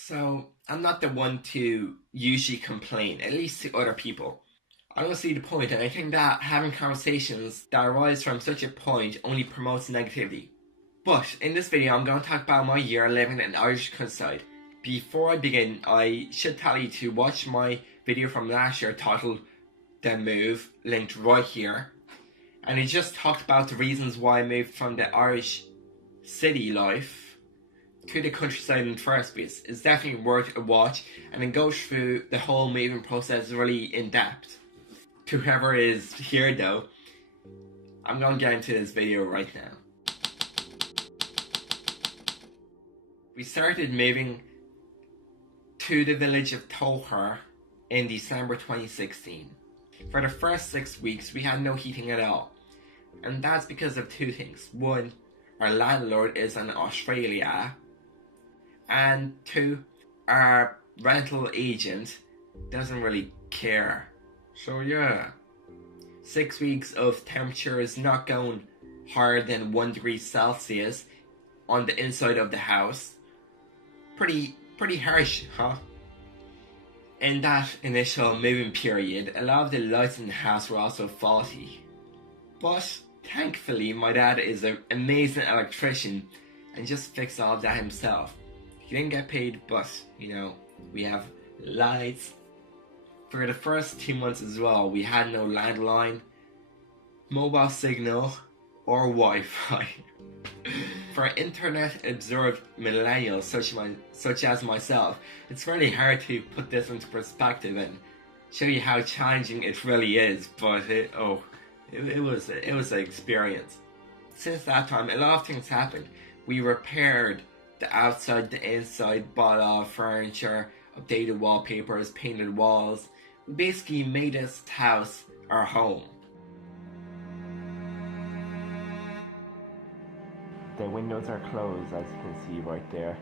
So I'm not the one to usually complain, at least to other people. I don't see the point, and I think that having conversations that arise from such a point only promotes negativity. But in this video, I'm going to talk about my year living in Irish countryside. Before I begin, I should tell you to watch my video from last year titled The Move, linked right here. And it just talked about the reasons why I moved from the Irish city life to the countryside in the first place. It's definitely worth a watch, and then go through the whole moving process really in depth. To whoever is here though, I'm going to get into this video right now. We started moving to the village of Toher in December 2016. For the first 6 weeks, we had no heating at all. And that's because of two things. One, our landlord is in Australia. And two, our rental agent doesn't really care. So yeah, 6 weeks of temperatures not going higher than 1 degree Celsius on the inside of the house. Pretty harsh, huh? In that initial moving period, a lot of the lights in the house were also faulty. But thankfully, my dad is an amazing electrician and just fixed all of that himself. He didn't get paid, but you know, we have lights. For the first 2 months as well, we had no landline, mobile signal, or Wi-Fi. For internet-absorbed millennials such as myself, it's really hard to put this into perspective and show you how challenging it really is, but it was an experience. Since that time, a lot of things happened. We repaired the outside, the inside, bought all furniture, updated wallpapers, painted walls. We basically made this house our home. The windows are closed, as you can see right there.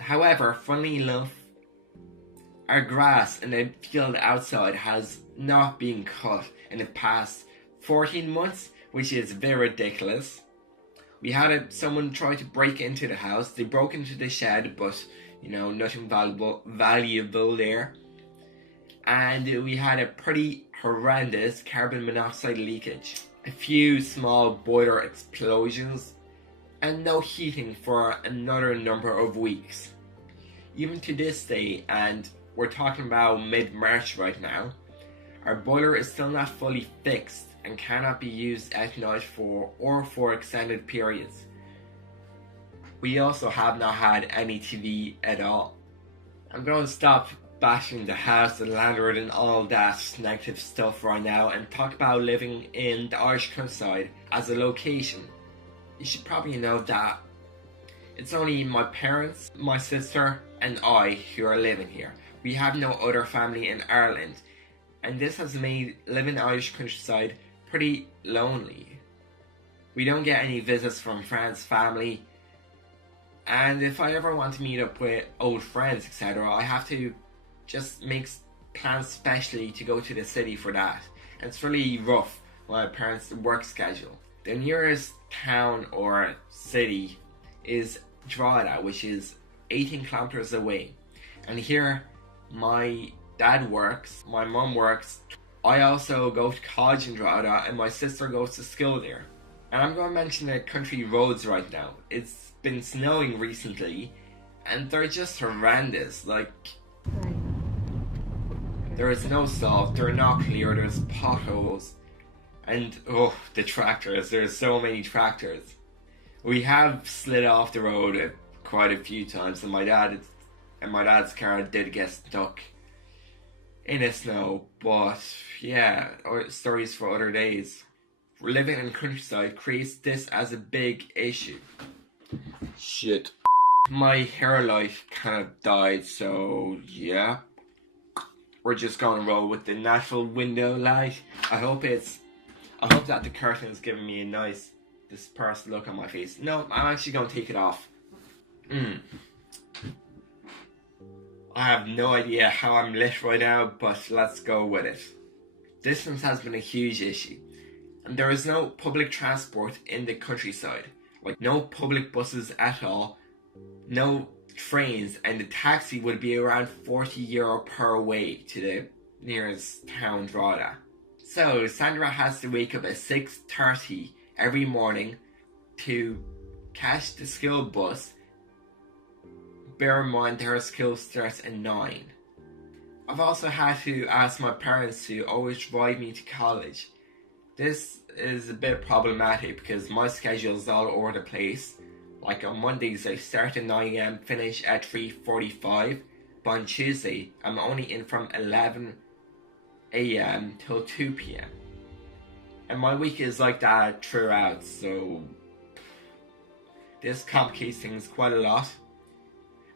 However, funnily enough, our grass in the field outside has not been cut in the past 14 months, which is very ridiculous. We had someone try to break into the house. They broke into the shed, but you know, nothing valuable there. And we had a pretty horrendous carbon monoxide leakage, a few small boiler explosions, and no heating for another number of weeks. Even to this day, and we're talking about mid-March right now, our boiler is still not fully fixed and cannot be used at night for extended periods. We also have not had any TV at all. I'm going to stop bashing the house, the landlord and all that negative stuff right now and talk about living in the Irish countryside as a location. You should probably know that it's only my parents, my sister and I who are living here. We have no other family in Ireland, and this has made living in the Irish countryside pretty lonely. We don't get any visits from friends, family, and if I ever want to meet up with old friends, etc., I have to just make plans specially to go to the city for that. And it's really rough with my parents' work schedule. The nearest town or city is Drogheda, which is 18 kilometers away. And here my dad works, my mum works. I also go to college in Drogheda, and my sister goes to school there. And I'm going to mention the country roads right now. It's been snowing recently, and they're just horrendous. Like, there is no salt, they're not clear, there's potholes. And the tractors, there's so many tractors. We have slid off the road quite a few times, and my dad's car did get stuck in the snow. But yeah, stories for other days. Living in the countryside creates this as a big issue. Shit. My hair light kind of died, so yeah. We're just gonna roll with the natural window light. I hope that the curtain is giving me a nice dispersed look on my face. No, I'm actually gonna take it off. I have no idea how I'm lit right now, but let's go with it. Distance has been a huge issue, and there is no public transport in the countryside. Like, no public buses at all, no trains, and the taxi would be around €40 per way to the nearest town, Drogheda. So Sandra has to wake up at 6:30 every morning to catch the school bus. Bear in mind her school starts at 9. I've also had to ask my parents to always drive me to college. This is a bit problematic because my schedule is all over the place. Like, on Mondays I start at 9 AM, finish at 3:45, but on Tuesday I'm only in from 11 AM till 2 PM. And my week is like that throughout, so this complicates things quite a lot.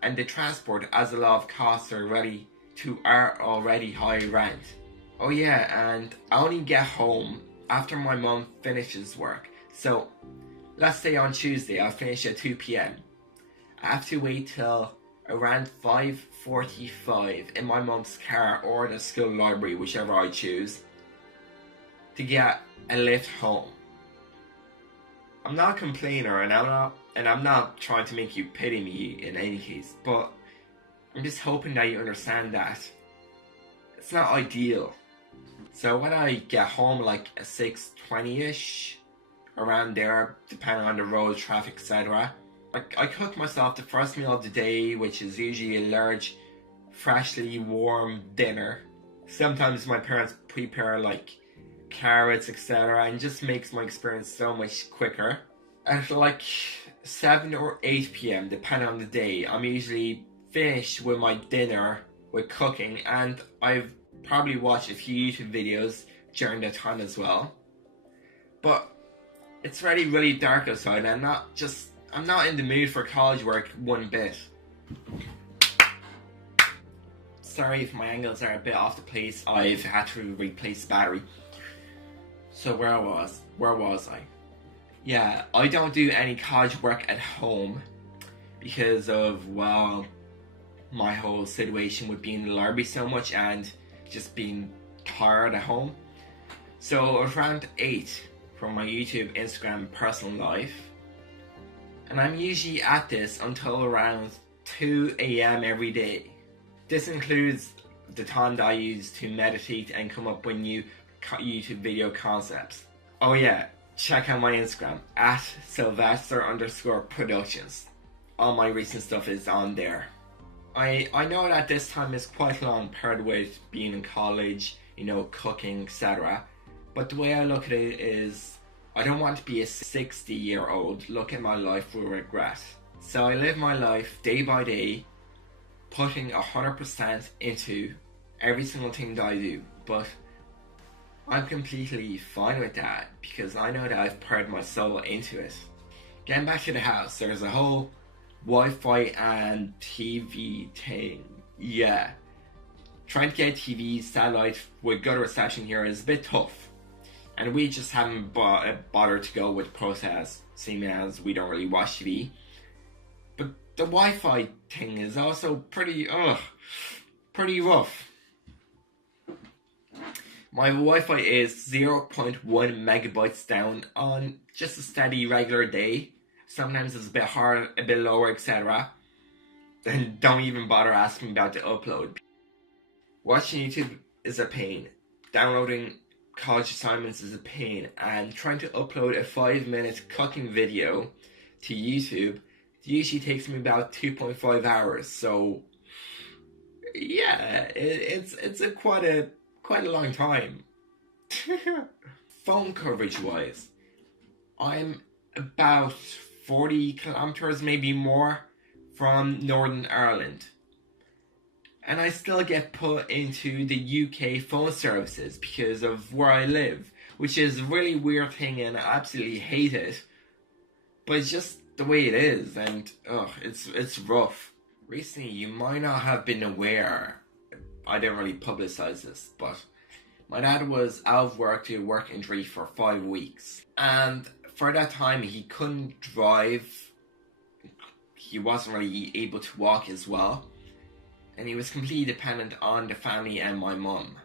And the transport adds a lot of costs already to our already high rent. Oh yeah, and I only get home after my mum finishes work. So let's say on Tuesday I'll finish at 2 PM. I have to wait till around 5:45 in my mum's car or the school library, whichever I choose, to get a lift home. I'm not a complainer, and I'm not trying to make you pity me in any case, but I'm just hoping that you understand that it's not ideal. So when I get home like at 6:20ish, around there, depending on the road, traffic, etc., I cook myself the first meal of the day, which is usually a large, freshly warm dinner. Sometimes my parents prepare like carrots, etc., and just makes my experience so much quicker. At like 7 or 8 PM, depending on the day, I'm usually finished with my dinner, with cooking, and I've probably watched a few YouTube videos during that time as well. But it's already really dark outside, and I'm not in the mood for college work one bit. Sorry if my angles are a bit off the place. I've had to replace the battery. So where was I? Yeah, I don't do any college work at home because of, well, my whole situation with being in the library so much and just being tired at home. So around 8 from my YouTube, Instagram, personal life. And I'm usually at this until around 2 AM every day. This includes the time that I use to meditate and come up with new YouTube video concepts. Oh yeah, check out my Instagram, @Sylvester_productions. All my recent stuff is on there. I know that this time is quite long paired with being in college, cooking, etc. But the way I look at it is, I don't want to be a 60-year-old look at my life with regret. So I live my life day by day, putting 100% into every single thing that I do. But I'm completely fine with that because I know that I've poured my soul into it. Getting back to the house, there's a whole Wi-Fi and TV thing. Yeah. Trying to get TV satellite with good reception here is a bit tough. And we just haven't bothered to go with the process, seeing as we don't really watch TV. But the Wi-Fi thing is also pretty rough. My Wi-Fi is 0.1 megabytes down on just a steady regular day, Sometimes it's a bit hard, a bit lower, etc. Then don't even bother asking about the upload. Watching YouTube is a pain. Downloading college assignments is a pain. And trying to upload a 5-minute cooking video to YouTube usually takes me about 2.5 hours. So yeah, it's a quite a long time. Phone coverage wise, I'm about 40 kilometers, maybe more, from Northern Ireland. And I still get put into the UK phone services because of where I live, which is a really weird thing and I absolutely hate it. But it's just the way it is, and it's rough. Recently, you might not have been aware, I didn't really publicize this, but my dad was out of work due to work injury for 5 weeks. And for that time, he couldn't drive. He wasn't really able to walk as well. And he was completely dependent on the family and my mum.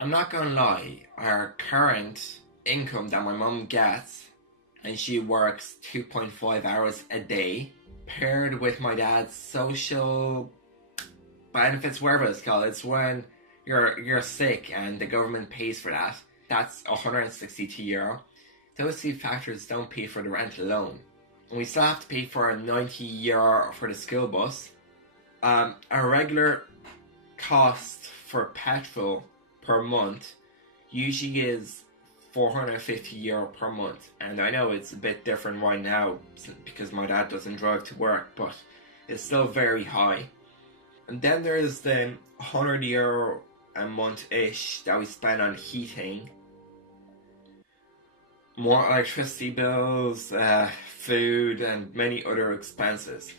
I'm not gonna lie, our current income that my mum gets, and she works 2.5 hours a day, paired with my dad's social benefits, whatever it's called. It's when you're sick and the government pays for that. That's €162. Those two factors don't pay for the rent alone. And we still have to pay for €90 for the school bus. Our regular cost for petrol per month usually is €450 per month. And I know it's a bit different right now because my dad doesn't drive to work, but it's still very high. And then there's the €100 a month-ish that we spend on heating. More electricity bills, food, and many other expenses.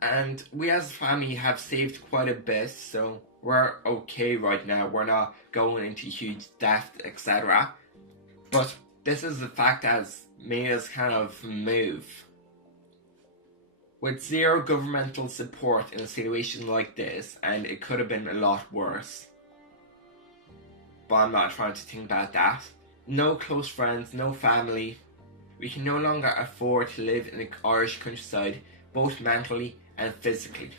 And we as a family have saved quite a bit, so we're okay right now. We're not going into huge debt, etc. But this is the fact that has made us kind of move. With zero governmental support in a situation like this, and it could have been a lot worse. But I'm not trying to think about that. No close friends, no family. We can no longer afford to live in the Irish countryside, both mentally and physically.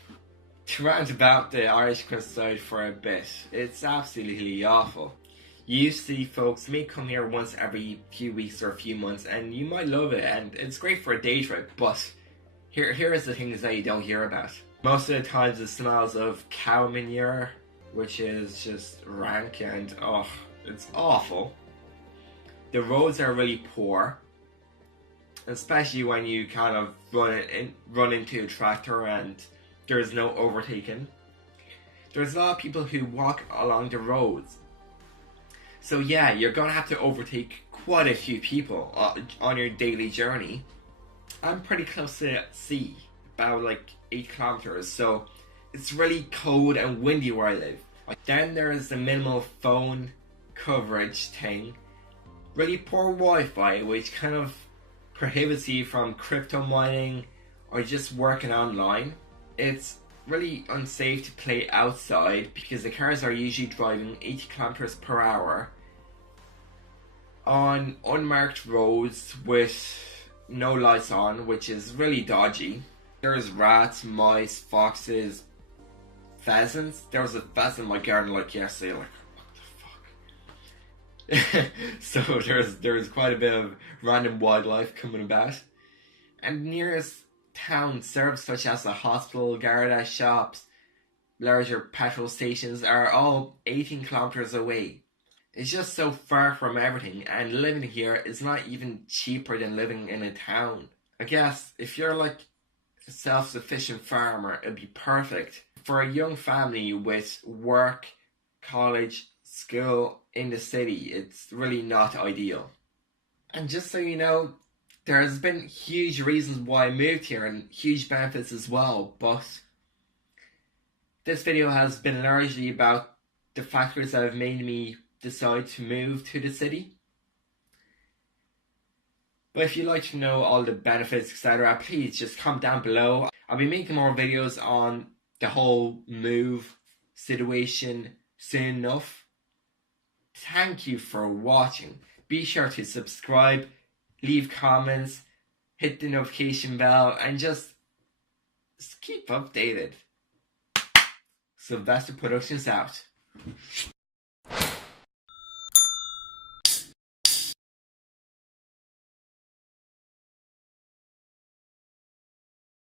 To rant about the Irish countryside for a bit, it's absolutely awful. You see folks may come here once every few weeks or a few months and you might love it and it's great for a day trip, but here is the things that you don't hear about. Most of the times it smells of cow manure, which is just rank and it's awful. The roads are really poor, especially when you kind of run into a tractor and there's no overtaking. There's a lot of people who walk along the roads. So yeah, you're gonna have to overtake quite a few people on your daily journey. I'm pretty close to the sea, about like 8 kilometers, so it's really cold and windy where I live. Then there's the minimal phone coverage thing. Really poor Wi-Fi, which kind of prohibits you from crypto mining or just working online. It's really unsafe to play outside because the cars are usually driving 80 kilometers per hour on unmarked roads with no lights on, which is really dodgy. There's rats, mice, foxes, pheasants. There was a pheasant in my garden like yesterday, like what the fuck. So there's quite a bit of random wildlife coming about. And nearest town services such as the hospital, garage shops, larger petrol stations are all 18 kilometers away. It's just so far from everything, and living here is not even cheaper than living in a town. I guess if you're like a self-sufficient farmer, it'd be perfect. For a young family with work, college, school in the city, it's really not ideal. And just so you know, there's been huge reasons why I moved here and huge benefits as well, but this video has been largely about the factors that have made me decide to move to the city. But if you'd like to know all the benefits, etc., please just comment down below. I'll be making more videos on the whole move situation soon enough. Thank you for watching. Be sure to subscribe, leave comments, hit the notification bell, and just keep updated. Sylvester Productions out.